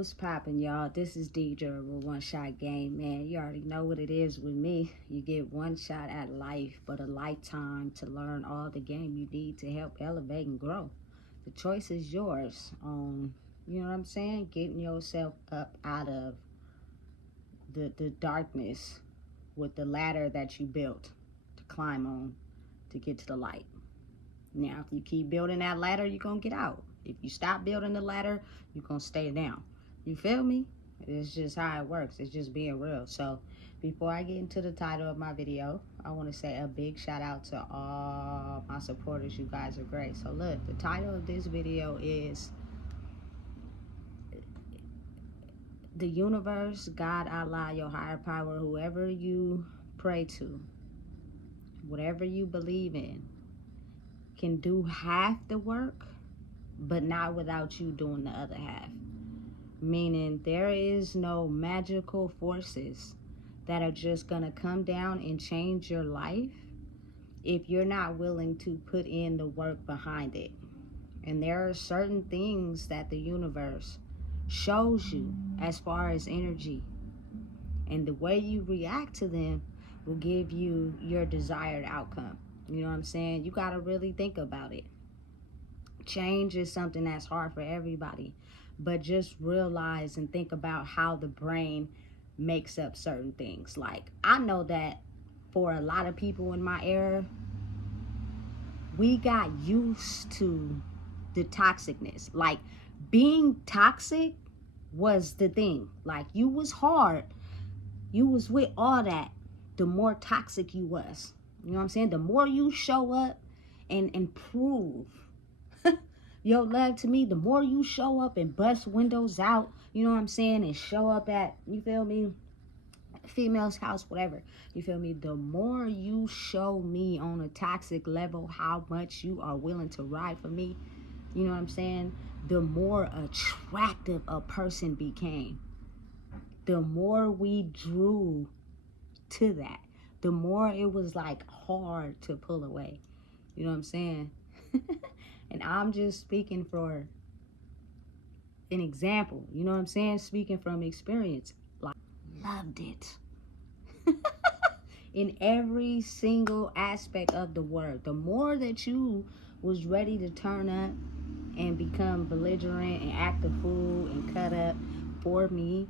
What's poppin', y'all? This is DJ with One Shot Game, man. You already know what it is with me. You get one shot at life, but a lifetime to learn all the game you need to help elevate and grow. The choice is yours on, you know what I'm saying? Getting yourself up out of the darkness with the ladder that you built to climb on to get to the light. Now, if you keep building that ladder, you're going to get out. If you stop building the ladder, you're going to stay down. You feel me? It's just how it works. It's just being real. So before I get into the title of my video, I want to say a big shout out to all my supporters. You guys are great. So look, the title of this video is the universe, God, Allah, your higher power, whoever you pray to, whatever you believe in, can do half the work, but not without you doing the other half. Meaning there is no magical forces that are just gonna come down and change your life if you're not willing to put in the work behind it. And there are certain things that the universe shows you as far as energy, and the way you react to them will give you your desired outcome. You know what I'm saying? You gotta really think about it. Change is something that's hard for everybody, but just realize and think about how the brain makes up certain things. Like, I know that for a lot of people in my era, we got used to the toxicness. Like, being toxic was the thing. Like, you was hard, you was with all that, the more toxic you was. You know what I'm saying? The more you show up and prove your love to me, the more you show up and bust windows out, you know what I'm saying, and show up at, you feel me, female's house, whatever, you feel me, the more you show me on a toxic level how much you are willing to ride for me, you know what I'm saying, the more attractive a person became. The more we drew to that, the more it was like hard to pull away. You know what I'm saying? And I'm just speaking for an example. You know what I'm saying? Speaking from experience. Like, loved it. In every single aspect of the word. The more that you was ready to turn up and become belligerent and act a fool and cut up for me,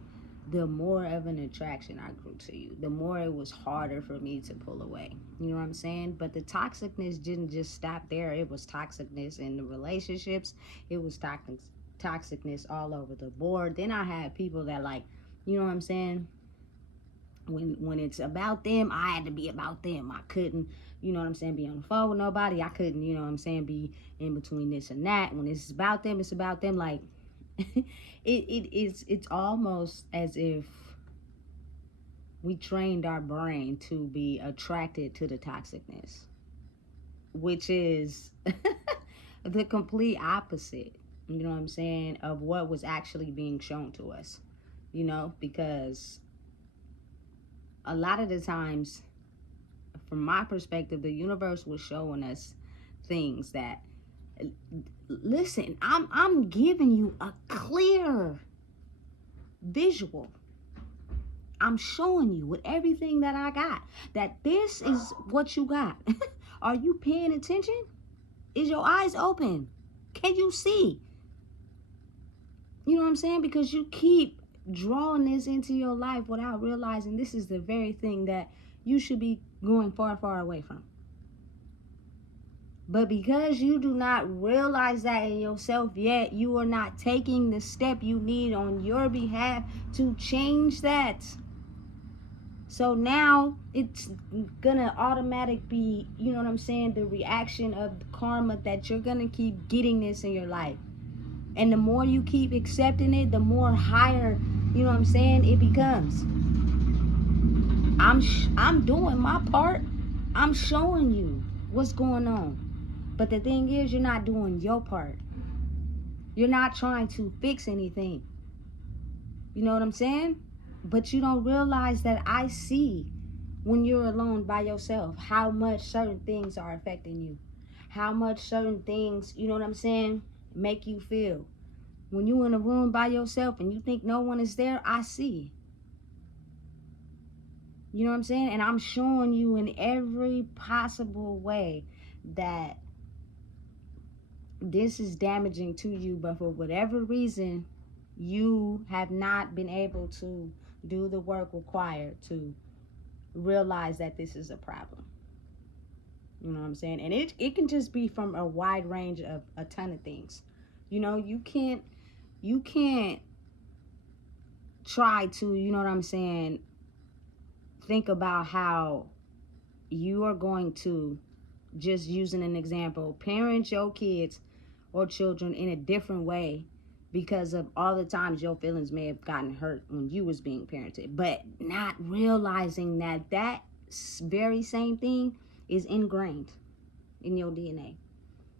the more of an attraction I grew to you. The more it was harder for me to pull away. You know what I'm saying? But the toxicness didn't just stop there. It was toxicness in the relationships. It was toxicness all over the board. Then I had people that, like, you know what I'm saying? When it's about them, I had to be about them. I couldn't, you know what I'm saying, be on the phone with nobody. I couldn't, you know what I'm saying, be in between this and that. When it's about them, it's about them. Like, it's almost as if we trained our brain to be attracted to the toxicness, which is the complete opposite, you know what I'm saying, of what was actually being shown to us, you know, because a lot of the times, from my perspective, the universe was showing us things that, listen, I'm giving you a clear visual. I'm showing you with everything that I got that this is what you got. Are you paying attention? Is your eyes open? Can you see? You know what I'm saying? Because you keep drawing this into your life without realizing this is the very thing that you should be going far, far away from. But because you do not realize that in yourself yet, you are not taking the step you need on your behalf to change that. So now it's gonna automatic be, you know what I'm saying, the reaction of the karma that you're gonna keep getting this in your life. And the more you keep accepting it, the more higher, you know what I'm saying, it becomes. I'm doing my part. I'm showing you what's going on. But the thing is, you're not doing your part. You're not trying to fix anything. You know what I'm saying? But you don't realize that I see when you're alone by yourself how much certain things are affecting you. How much certain things, you know what I'm saying, make you feel. When you in a room by yourself and you think no one is there, I see. You know what I'm saying? And I'm showing you in every possible way that this is damaging to you, but for whatever reason, you have not been able to do the work required to realize that this is a problem. You know what I'm saying? And it can just be from a wide range of a ton of things. You know, you can't try to, you know what I'm saying, think about how you are going to, just using an example, parent your kids or children in a different way because of all the times your feelings may have gotten hurt when you was being parented, but not realizing that that very same thing is ingrained in your DNA.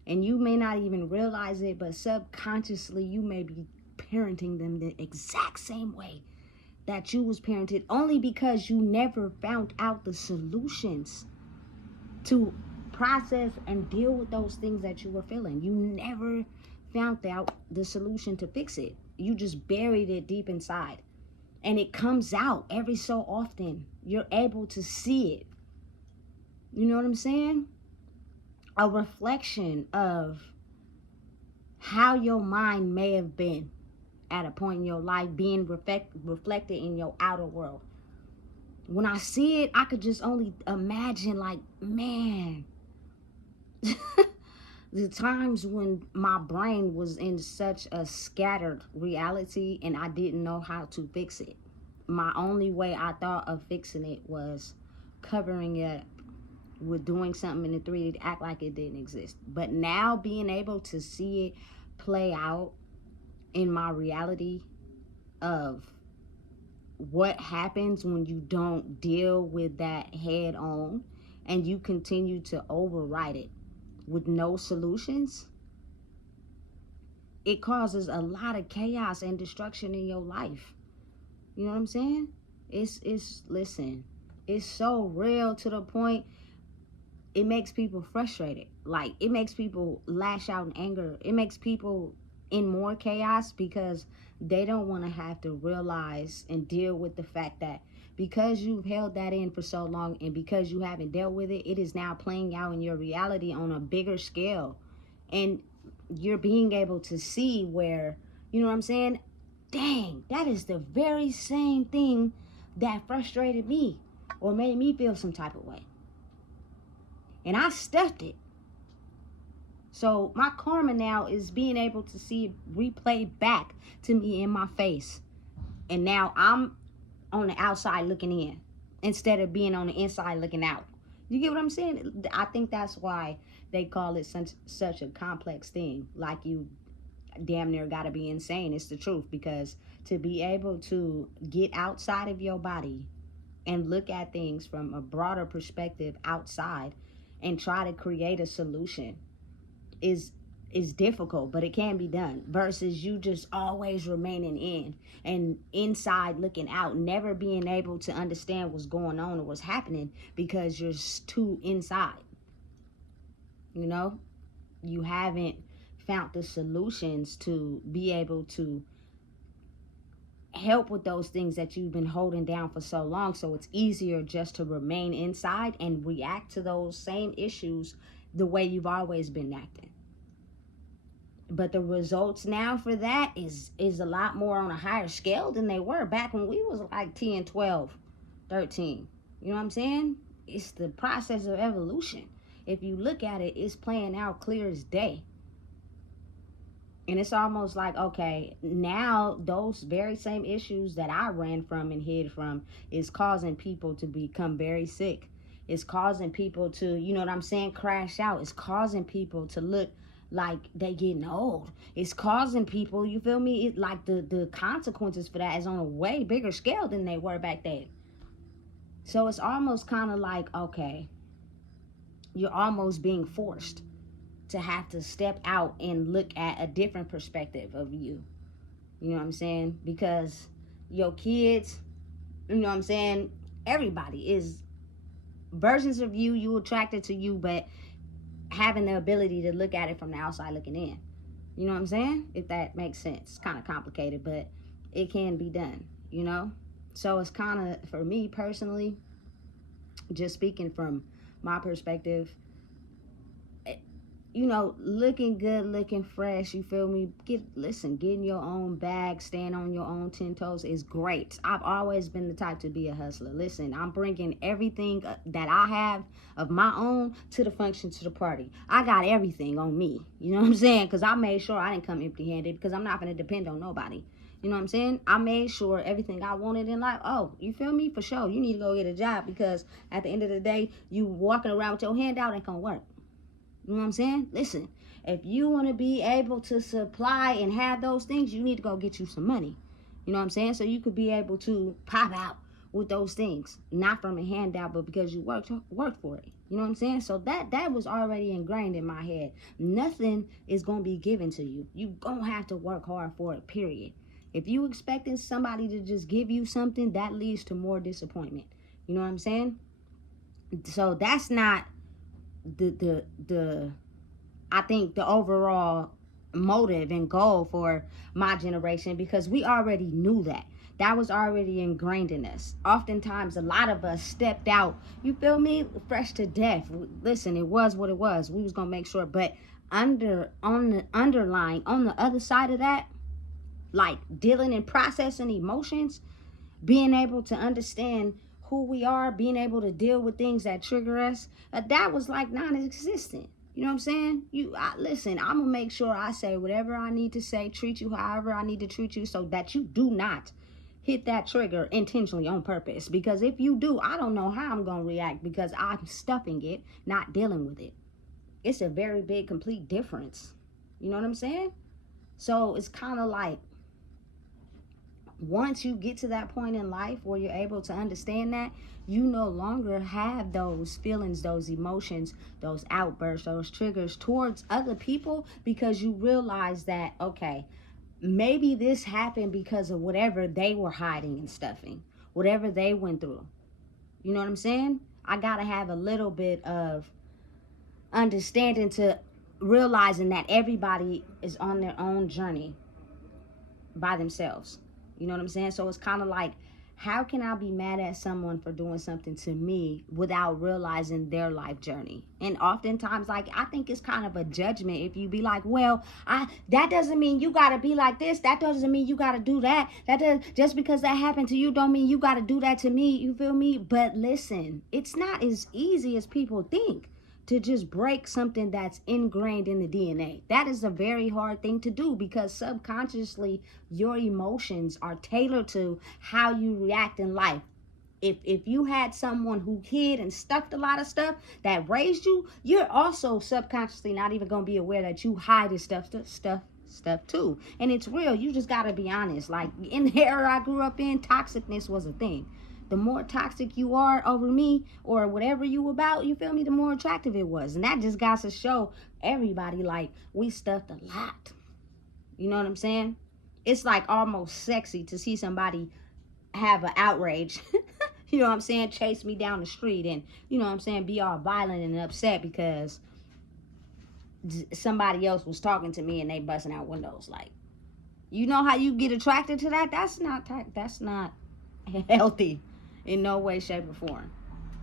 And you may not even realize it, but subconsciously you may be parenting them the exact same way that you was parented, only because you never found out the solutions to process and deal with those things that you were feeling. You never found out the solution to fix it. You just buried it deep inside. And it comes out every so often. You're able to see it. You know what I'm saying? A reflection of how your mind may have been at a point in your life, being reflected in your outer world. When I see it, I could just only imagine, like, man, the times when my brain was in such a scattered reality and I didn't know how to fix it. My only way I thought of fixing it was covering it with doing something in the 3D to act like it didn't exist. But now being able to see it play out in my reality of what happens when you don't deal with that head on and you continue to override it with no solutions, it causes a lot of chaos and destruction in your life. You know what I'm saying? Listen, it's so real to the point it makes people frustrated. Like, it makes people lash out in anger. It makes people in more chaos because they don't want to have to realize and deal with the fact that because you've held that in for so long and because you haven't dealt with it, it is now playing out in your reality on a bigger scale. And you're being able to see where, you know what I'm saying? Dang, that is the very same thing that frustrated me or made me feel some type of way. And I stuffed it. So my karma now is being able to see it replayed back to me in my face. And now I'm on the outside looking in instead of being on the inside looking out. You get what I'm saying? I think that's why they call it such a complex thing. Like, you damn near gotta be insane. It's the truth, because to be able to get outside of your body and look at things from a broader perspective outside and try to create a solution is difficult, but it can be done, versus you just always remaining in and inside looking out, never being able to understand what's going on or what's happening because you're too inside. You know, you haven't found the solutions to be able to help with those things that you've been holding down for so long. So it's easier just to remain inside and react to those same issues the way you've always been acting. But the results now for that is a lot more on a higher scale than they were back when we was like 10, 12, 13. You know what I'm saying? It's the process of evolution. If you look at it, it's playing out clear as day. And it's almost like, okay, now those very same issues that I ran from and hid from is causing people to become very sick. It's causing people to, you know what I'm saying, crash out. It's causing people to look like they getting old. It's causing people, you feel me? It, like the consequences for that is on a way bigger scale than they were back then. So it's almost kind of like, okay, you're almost being forced to have to step out and look at a different perspective of you. You know what I'm saying? Because your kids, you know what I'm saying, everybody is versions of you attracted to you, but having the ability to look at it from the outside looking in. You know what I'm saying? If that makes sense. It's kind of complicated, but it can be done, you know? So it's kind of, for me personally, just speaking from my perspective, you know, looking good, looking fresh, you feel me? Getting your own bag, staying on your own 10 toes is great. I've always been the type to be a hustler. Listen, I'm bringing everything that I have of my own to the function, to the party. I got everything on me. You know what I'm saying? Because I made sure I didn't come empty-handed, because I'm not going to depend on nobody. You know what I'm saying? I made sure everything I wanted in life, oh, you feel me? For sure. You need to go get a job, because at the end of the day, you walking around with your hand out ain't going to work. You know what I'm saying? Listen, if you want to be able to supply and have those things, you need to go get you some money. You know what I'm saying? So you could be able to pop out with those things, not from a handout, but because you worked for it. You know what I'm saying? So that was already ingrained in my head. Nothing is going to be given to you. You going to have to work hard for it, period. If you expecting somebody to just give you something, that leads to more disappointment. You know what I'm saying? So that's not the I think the overall motive and goal for my generation, because we already knew that was already ingrained in us. Oftentimes a lot of us stepped out, you feel me, fresh to death. Listen, it was what it was. We was gonna make sure, but on the underlying, on the other side of that, like dealing and processing emotions, being able to understand who we are, being able to deal with things that trigger us, that was like non-existent. You know what I'm saying? Listen, I'm gonna make sure I say whatever I need to say, treat you however I need to treat you, so that you do not hit that trigger intentionally on purpose. Because if you do, I don't know how I'm gonna react, because I'm stuffing it, not dealing with it. It's a very big, complete difference. You know what I'm saying? So it's kind of like, once you get to that point in life where you're able to understand that, you no longer have those feelings, those emotions, those outbursts, those triggers towards other people, because you realize that, okay, maybe this happened because of whatever they were hiding and stuffing, whatever they went through. You know what I'm saying? I gotta have a little bit of understanding to realizing that everybody is on their own journey by themselves. You know what I'm saying? So it's kind of like, how can I be mad at someone for doing something to me without realizing their life journey? And oftentimes, like, I think it's kind of a judgment if you be like, well, that doesn't mean you got to be like this. That doesn't mean you got to do that. Just because that happened to you don't mean you got to do that to me. You feel me? But listen, it's not as easy as people think to just break something that's ingrained in the DNA. That is a very hard thing to do, because subconsciously your emotions are tailored to how you react in life. If you had someone who hid and stuffed a lot of stuff that raised you, you're also subconsciously not even going to be aware that you hide and stuff too. And it's real. You just got to be honest. Like, in the era I grew up in, toxicness was a thing. The more toxic you are over me or whatever you about, you feel me, the more attractive it was. And that just got to show everybody, like, we stuffed a lot. You know what I'm saying? It's like almost sexy to see somebody have an outrage. You know what I'm saying? Chase me down the street and, you know what I'm saying, be all violent and upset because somebody else was talking to me and they busting out windows. Like, you know how you get attracted to that? That's not healthy in no way, shape, or form.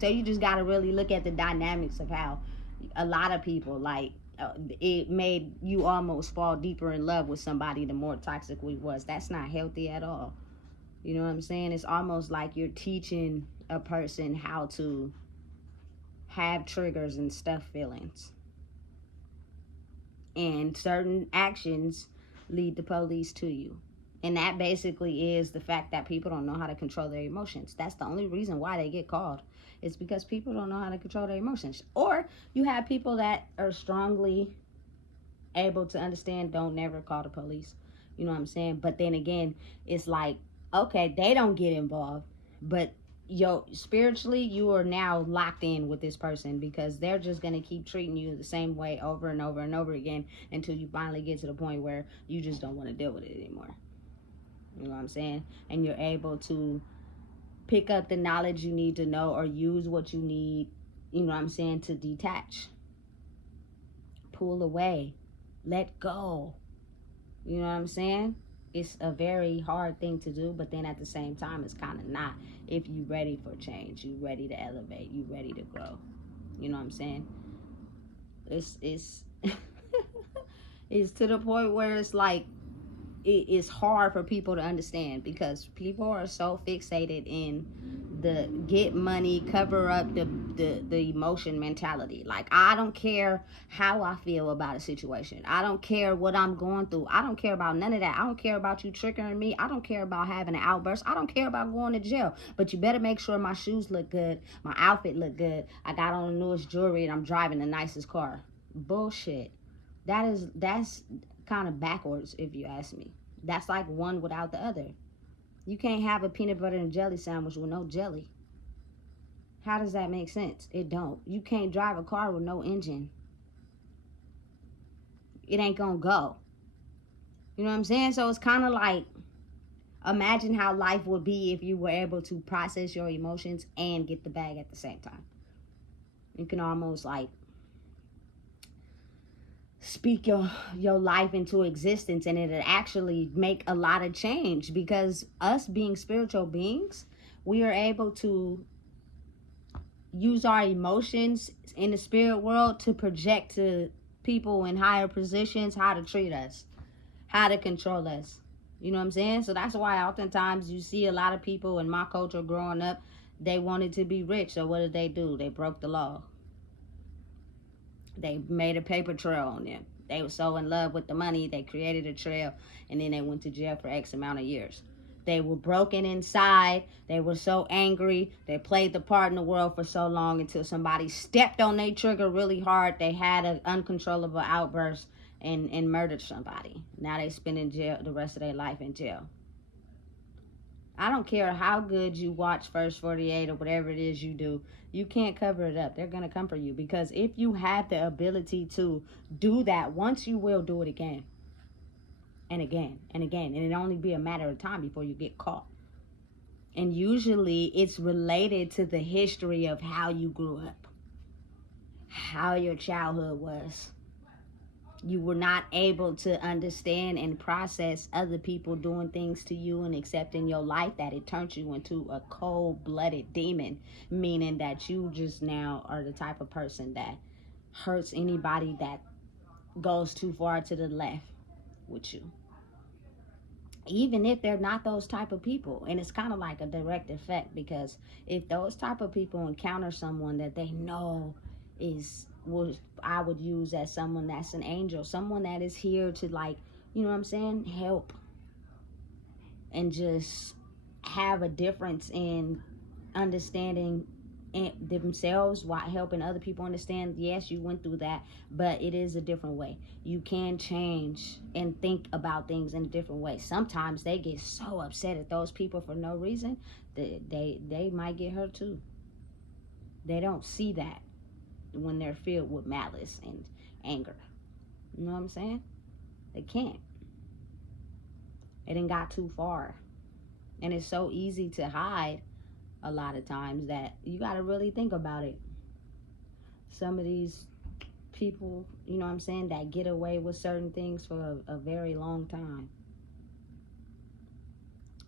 So you just got to really look at the dynamics of how a lot of people, like, it made you almost fall deeper in love with somebody the more toxic we was. That's not healthy at all. You know what I'm saying? It's almost like you're teaching a person how to have triggers and stuff feelings. And certain actions lead the police to you. And that basically is the fact that people don't know how to control their emotions. That's the only reason why they get called. It's because people don't know how to control their emotions. Or you have people that are strongly able to understand, don't never call the police. You know what I'm saying? But then again, it's like, okay, they don't get involved. But spiritually, you are now locked in with this person, because they're just going to keep treating you the same way over and over and over again until you finally get to the point where you just don't want to deal with it anymore. You know what I'm saying? And you're able to pick up the knowledge you need to know, or use what you need, you know what I'm saying, to detach. Pull away. Let go. You know what I'm saying? It's a very hard thing to do, but then at the same time, it's kind of not. If you ready for change, you ready to elevate, you ready to grow. You know what I'm saying? It's it's to the point where it's like it's hard for people to understand because people are so fixated in the get money, cover up the emotion mentality. Like, I don't care how I feel about a situation, I don't care what I'm going through, I don't care about none of that. I don't care about you triggering me, I don't care about having an outburst, I don't care about going to jail, but you better make sure my shoes look good, my outfit look good, I got on the newest jewelry, and I'm driving the nicest car. Bullshit. That's kind of backwards, if you ask me. That's like one without the other. You can't have a peanut butter and jelly sandwich with no jelly. How does that make sense? It don't. You can't drive a car with no engine. It ain't gonna go. You know what I'm saying? So it's kind of like, imagine how life would be if you were able to process your emotions and get the bag at the same time. You can almost like speak your life into existence, and it'll actually make a lot of change, because us being spiritual beings, we are able to use our emotions in the spirit world to project to people in higher positions how to treat us, how to control us. You know what I'm saying? So that's why oftentimes you see a lot of people in my culture growing up, they wanted to be rich. So what did they do? They broke the law. They made a paper trail on them. They were so in love with the money, they created a trail, and then they went to jail for X amount of years. They were broken inside. They were so angry. They played the part in the world for so long until somebody stepped on their trigger really hard. They had an uncontrollable outburst and murdered somebody. Now they spend in jail the rest of their life in jail. I don't care how good you watch First 48 or whatever it is you do. You can't cover it up. They're going to come for you, because if you have the ability to do that once, you will do it again and again and again. And it'll only be a matter of time before you get caught. And usually it's related to the history of how you grew up, how your childhood was. You were not able to understand and process other people doing things to you and accepting your life, that it turned you into a cold-blooded demon, meaning that you just now are the type of person that hurts anybody that goes too far to the left with you, even if they're not those type of people. And it's kind of like a direct effect, because if those type of people encounter someone that they know I would use as someone that's an angel, someone that is here to, like, you know what I'm saying, help and just have a difference in understanding themselves while helping other people understand, yes, you went through that, but it is a different way. You can change and think about things in a different way. Sometimes they get so upset at those people for no reason that they might get hurt too. They don't see that when they're filled with malice and anger. You know what I'm saying? They can't. It done got too far. And it's so easy to hide a lot of times that you got to really think about it. Some of these people, you know what I'm saying, that get away with certain things for a very long time.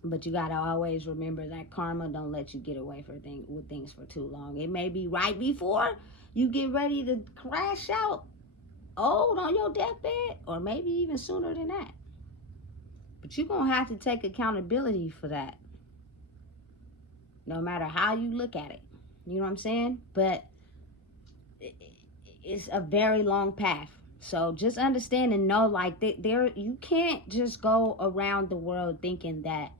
But you got to always remember that karma don't let you get away with things for too long. It may be right before you get ready to crash out old on your deathbed, or maybe even sooner than that. But you're going to have to take accountability for that, no matter how you look at it. You know what I'm saying? But it's a very long path. So just understand and know, like, you can't just go around the world thinking that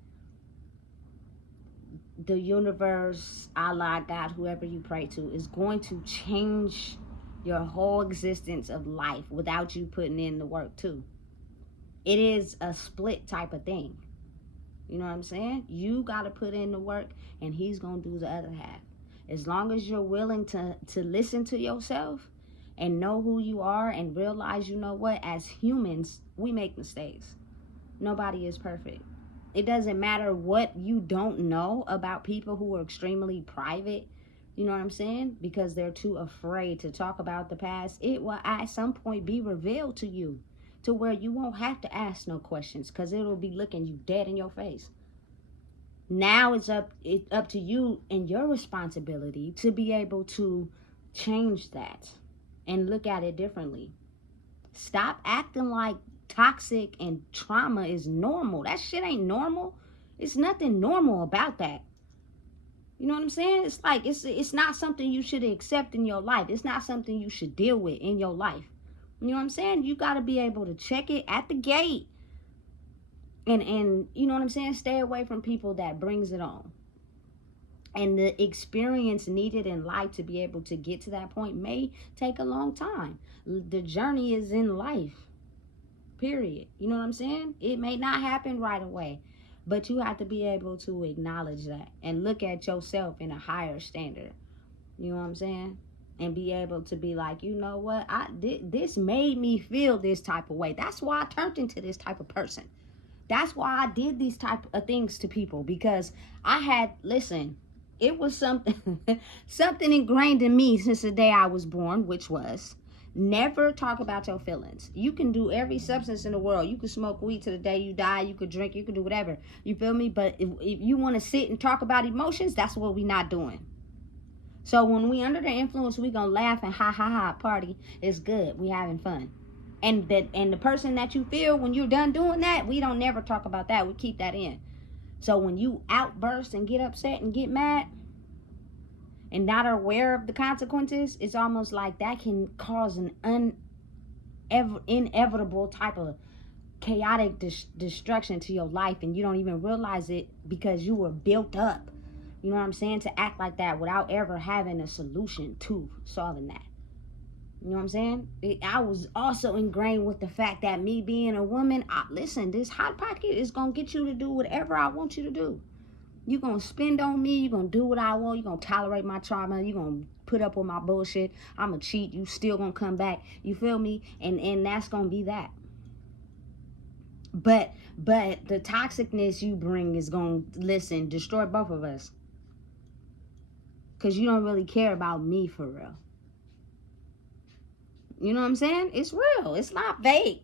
the universe, Allah, God, whoever you pray to, is going to change your whole existence of life without you putting in the work too. It is a split type of thing. You know what I'm saying? You got to put in the work, and he's going to do the other half. As long as you're willing to listen to yourself and know who you are and realize, you know what, as humans, we make mistakes. Nobody is perfect. It doesn't matter what you don't know about people who are extremely private, you know what I'm saying? Because they're too afraid to talk about the past. It will at some point be revealed to you. to where you won't have to ask no questions because it'll be looking you dead in your face. Now it's up to you and your responsibility to be able to change that and look at it differently. Stop acting like toxic and trauma is normal. That shit ain't normal. It's nothing normal about that. You know what I'm saying? It's like it's not something you should accept in your life. It's not something you should deal with in your life. You know what I'm saying? You got to be able to check it at the gate. And you know what I'm saying? Stay away from people that brings it on. And the experience needed in life to be able to get to that point may take a long time. The journey is in life. Period. You know what I'm saying? It may not happen right away. But you have to be able to acknowledge that and look at yourself in a higher standard. You know what I'm saying? And be able to be like, you know what? This made me feel this type of way. That's why I turned into this type of person. That's why I did these type of things to people. Because it was something, something ingrained in me since the day I was born, which was never talk about your feelings. You can do every substance in the world. You can smoke weed to the day you die. You could drink. You could do whatever. You feel me? But if you want to sit and talk about emotions, that's what we not doing. So when we under the influence, we gonna laugh and ha ha ha party. It's good. We having fun. And the person that you feel when you're done doing that, we don't never talk about that. We keep that in. So when you outburst and get upset and get mad, and not aware of the consequences, it's almost like that can cause an inevitable type of chaotic destruction to your life, and you don't even realize it because you were built up, you know what I'm saying, to act like that without ever having a solution to solving that. You know what I'm saying? I was also ingrained with the fact that me being a woman, listen, this hot pocket is going to get you to do whatever I want you to do. You're going to spend on me. You're going to do what I want. You're going to tolerate my trauma. You're going to put up with my bullshit. I'm going to cheat. You still going to come back. You feel me? And that's going to be that. But the toxicness you bring is going to, destroy both of us. Because you don't really care about me for real. You know what I'm saying? It's real. It's not fake.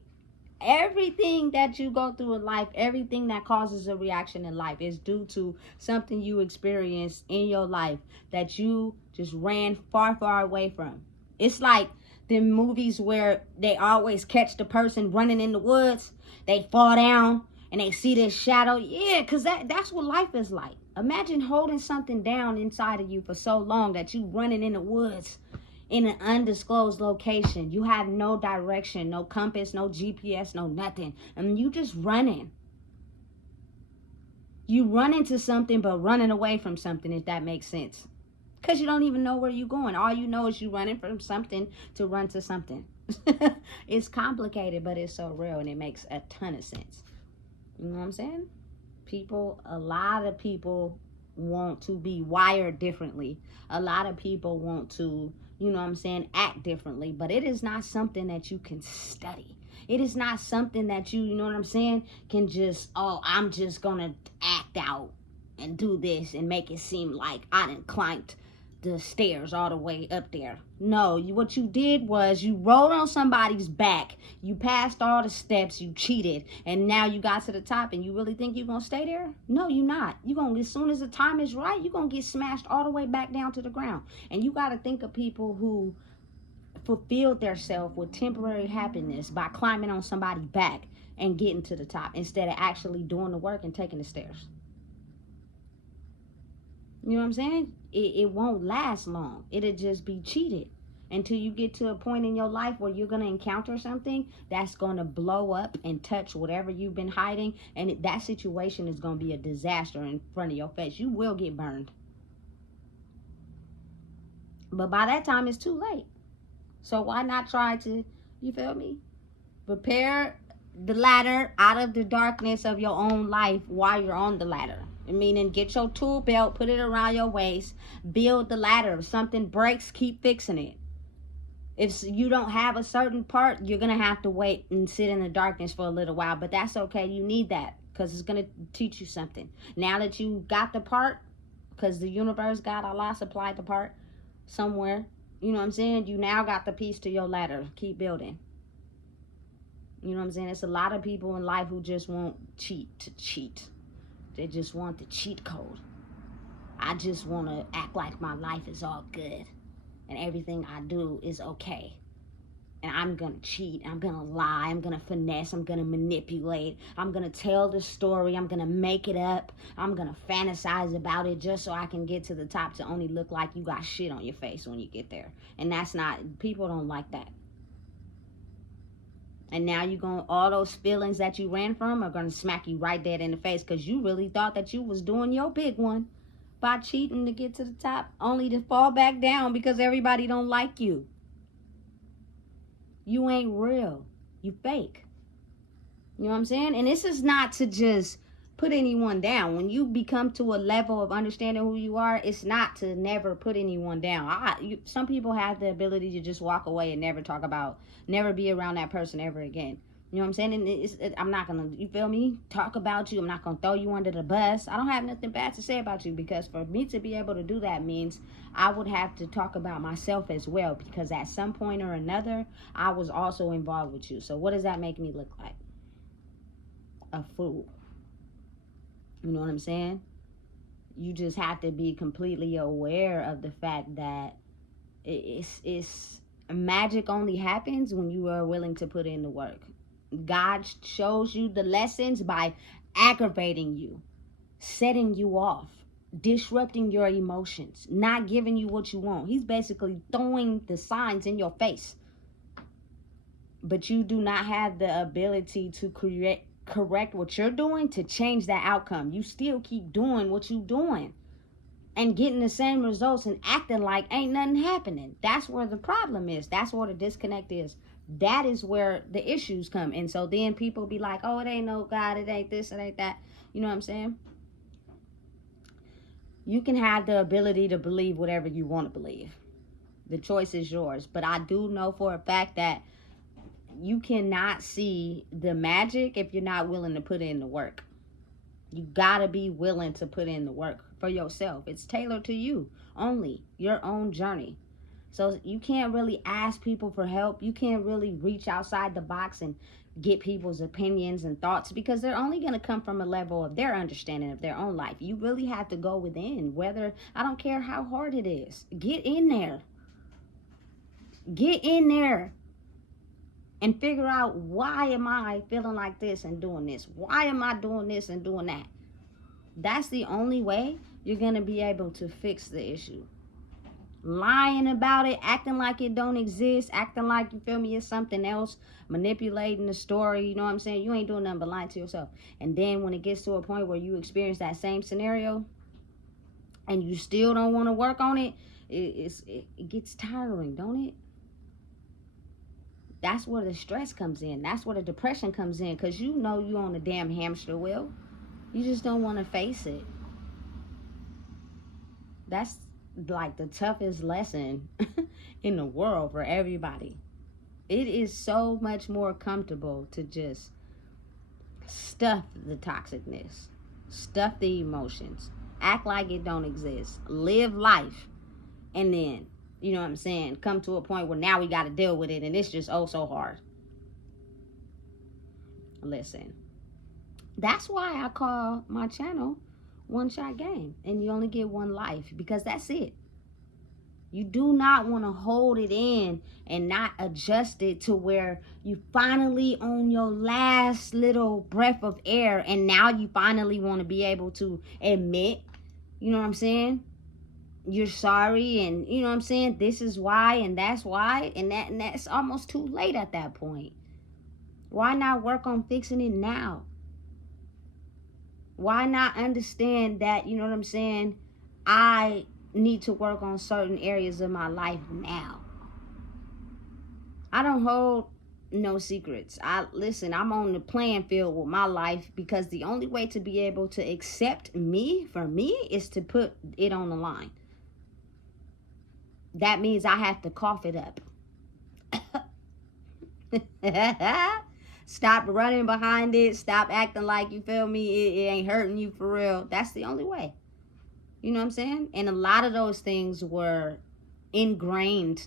Everything that you go through in life, everything that causes a reaction in life is due to something you experienced in your life that you just ran far, far away from. It's like the movies where they always catch the person running in the woods. They fall down and they see this shadow. Yeah, because that's what life is like. Imagine holding something down inside of you for so long that you running in the woods in an undisclosed location. You have no direction, no compass, no GPS, no nothing. And you just running. You run into something, but running away from something, if that makes sense. Because you don't even know where you're going. All you know is you running from something to run to something. It's complicated, but it's so real, and it makes a ton of sense. You know what I'm saying? A lot of people want to be wired differently. A lot of people want to, you know what I'm saying, act differently. But it is not something that you can study. It is not something that you know what I'm saying, can just, I'm just going to act out and do this and make it seem like I done climbed the stairs all the way up there. No, what you did was you rolled on somebody's back. You passed all the steps. You cheated. And now you got to the top, and you really think you're going to stay there? No, you're not. You're going to, as soon as the time is right, you're going to get smashed all the way back down to the ground. And you got to think of people who fulfilled themselves with temporary happiness by climbing on somebody's back and getting to the top instead of actually doing the work and taking the stairs. You know what I'm saying? It won't last long. It'll just be cheated until you get to a point in your life where you're going to encounter something that's going to blow up and touch whatever you've been hiding. And that situation is going to be a disaster in front of your face. You will get burned. But by that time, it's too late. So why not try to, you feel me, prepare the ladder out of the darkness of your own life while you're on the ladder? Meaning, get your tool belt, put it around your waist, build the ladder. If something breaks, keep fixing it. If you don't have a certain part, you're going to have to wait and sit in the darkness for a little while. But that's okay. You need that because it's going to teach you something. Now that you got the part, because the universe, God, Allah supplied the part somewhere. You know what I'm saying? You now got the piece to your ladder. Keep building. You know what I'm saying? It's a lot of people in life who just want to cheat. They just want the cheat code. I just want to act like my life is all good and everything I do is okay. And I'm going to cheat, I'm going to lie, I'm going to finesse, I'm going to manipulate, I'm going to tell the story, I'm going to make it up, I'm going to fantasize about it just so I can get to the top to only look like you got shit on your face when you get there. And that's not, people don't like that. And now you're going, all those feelings that you ran from are going to smack you right dead in the face because you really thought that you was doing your big one by cheating to get to the top, only to fall back down because everybody don't like you. You ain't real. You fake. You know what I'm saying? And this is not to just put anyone down. When you become to a level of understanding who you are, it's not to never put anyone down. Some people have the ability to just walk away and never be around that person ever again. You know what I'm saying? And I'm not going to, you feel me? Talk about you. I'm not going to throw you under the bus. I don't have nothing bad to say about you, because for me to be able to do that means I would have to talk about myself as well, because at some point or another, I was also involved with you. So what does that make me look like? A fool. You know what I'm saying? You just have to be completely aware of the fact that it's magic only happens when you are willing to put in the work. God shows you the lessons by aggravating you, setting you off, disrupting your emotions, not giving you what you want. He's basically throwing the signs in your face. But you do not have the ability to correct what you're doing to change that outcome. You still keep doing what you're doing and getting the same results and acting like ain't nothing happening. That's where the problem is. That's where the disconnect is. That is where the issues come. And so then people be like, oh, it ain't no God, it ain't this, it ain't that. You know what I'm saying? You can have the ability to believe whatever you want to believe. The choice is yours. But I do know for a fact that you cannot see the magic if you're not willing to put in the work. You gotta be willing to put in the work for yourself. It's tailored to you only, your own journey. So you can't really ask people for help. You can't really reach outside the box and get people's opinions and thoughts, because they're only going to come from a level of their understanding of their own life. You really have to go within, I don't care how hard it is. Get in there. Get in there and figure out, why am I feeling like this and doing this? Why am I doing this and doing that? That's the only way you're going to be able to fix the issue. Lying about it, acting like it don't exist, acting like, you feel me, it's something else, manipulating the story, you know what I'm saying? You ain't doing nothing but lying to yourself. And then when it gets to a point where you experience that same scenario and you still don't want to work on it, it gets tiring, don't it? That's where the stress comes in. That's where the depression comes in, because you know you're on the damn hamster wheel. You just don't want to face it. That's like the toughest lesson in the world for everybody. It is so much more comfortable to just stuff the toxicness, stuff the emotions, act like it don't exist, live life, and then, you know what I'm saying, come to a point where now we got to deal with it, and it's just oh so hard. Listen, that's why I call my channel One Shot Game, and you only get one life, because that's it. You do not want to hold it in and not adjust it to where you finally on your last little breath of air, and now you finally want to be able to admit, you know what I'm saying, you're sorry, and you know what I'm saying, this is why and that's why, and that's almost too late at that point. Why not work on fixing it now? Why not understand that, you know what I'm saying, I need to work on certain areas of my life now? I don't hold no secrets. I'm on the playing field with my life, because the only way to be able to accept me for me is to put it on the line. That means I have to cough it up. Stop running behind it. Stop acting like, you feel me, it ain't hurting you for real. That's the only way. You know what I'm saying? And a lot of those things were ingrained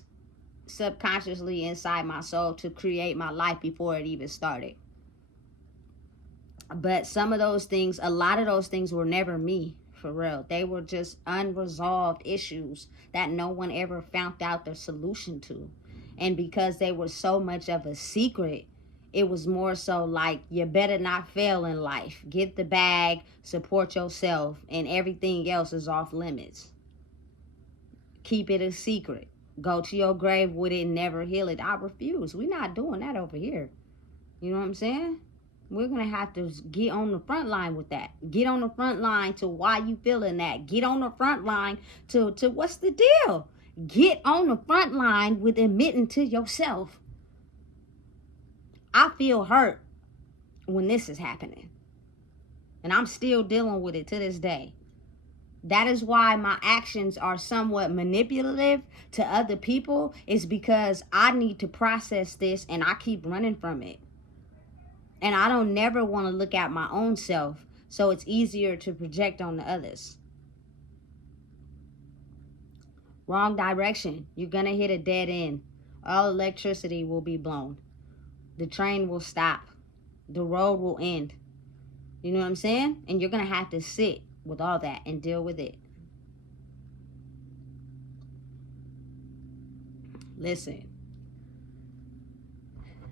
subconsciously inside my soul to create my life before it even started. But some of those things, a lot of those things were never me, for real. They were just unresolved issues that no one ever found out the solution to. And because they were so much of a secret, it was more so like, you better not fail in life. Get the bag, support yourself, and everything else is off limits. Keep it a secret. Go to your grave with it and never heal it. I refuse. We're not doing that over here. You know what I'm saying? We're going to have to get on the front line with that. Get on the front line to why you feeling that. Get on the front line to what's the deal. Get on the front line with admitting to yourself, I feel hurt when this is happening. And I'm still dealing with it to this day. That is why my actions are somewhat manipulative to other people, is because I need to process this and I keep running from it. And I don't never want to look at my own self, so it's easier to project on the others. Wrong direction. You're going to hit a dead end. All electricity will be blown. The train will stop. The road will end. You know what I'm saying? And you're going to have to sit with all that and deal with it. Listen.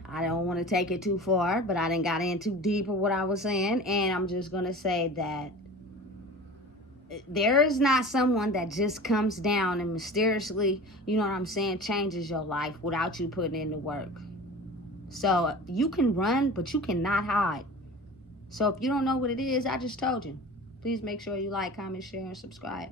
I don't want to take it too far, but I didn't got in too deep of what I was saying. And I'm just going to say that there is not someone that just comes down and mysteriously, you know what I'm saying, changes your life without you putting in the work. So you can run, but you cannot hide. So if you don't know what it is, I just told you. Please make sure you like, comment, share, and subscribe.